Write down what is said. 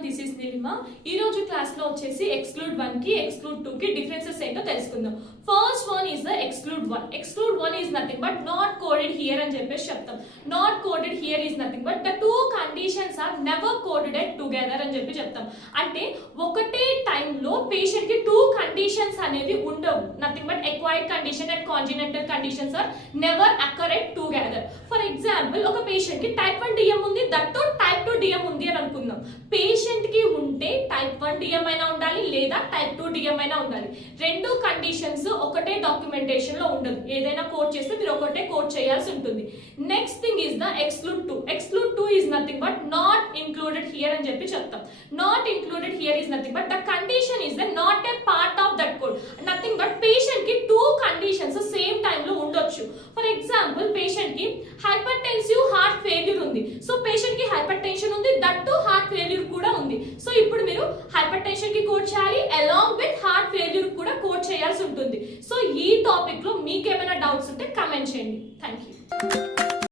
everyone, this is Nilima. ఈ రోజు class లో వచ్చేసి exclude 1 కి exclude 2 కి డిఫరెన్సెస్ ఏంటో తెలుసుకుందాం. First one is the exclude 1. exclude 1 is nothing but not coded here అని చెప్పేసి చెప్తాం. not coded here is nothing but the two conditions are never coded together అని చెప్పి చెప్తాం. అంటే ఒకటే టైంలో పేషెంట్ కి టూ కండిషన్స్ అనేవి ఉండవు. Nothing but acquired condition and congenital conditions are never occur together. For example ఒక పేషెంట్ కి టైప్ 1 DM ఉంది, దట్టు టైప్ 2 DM ఉంది అని అనుకుందాం. పేషెంట్ కి ఉంటే టైప్ 1 DM అయినా ఉండాలి లేదా టైప్ 2 DM అయినా ఉండాలి. రెండు కండిషన్స్ ఒకటే డాక్యుమెంటేషన్ లో ఉండదు. ఏదైనా కోడ్ చేస్తే మీరు ఒకటే కోడ్ చేయాల్సి ఉంటుంది. Next thing is the exclude 2. exclude 2 is nothing but not included here అని చెప్పి చెప్తాం. not included here is nothing but the condition is the not a part of that code. nothing but patient కి two conditions same time లో ఉండొచ్చు. For example patient కి hypertensive heart failure ఉంది. So patient కి hyper tension ఉంది, that heart failure కూడా ఉంది. So ఇప్పుడు మీరు హైపర్ టెన్షన్ కి కోడ్ చేయాలి, అలాంగ్ విత్ హార్ట్ ఫెయిల్యూర్ కూడా కోడ్ చేయాల్సి ఉంటుంది. సో ఈ టాపిక్ లో మీకు ఏమైనా డౌట్స్ ఉంటే కామెంట్ చేయండి. Thank you.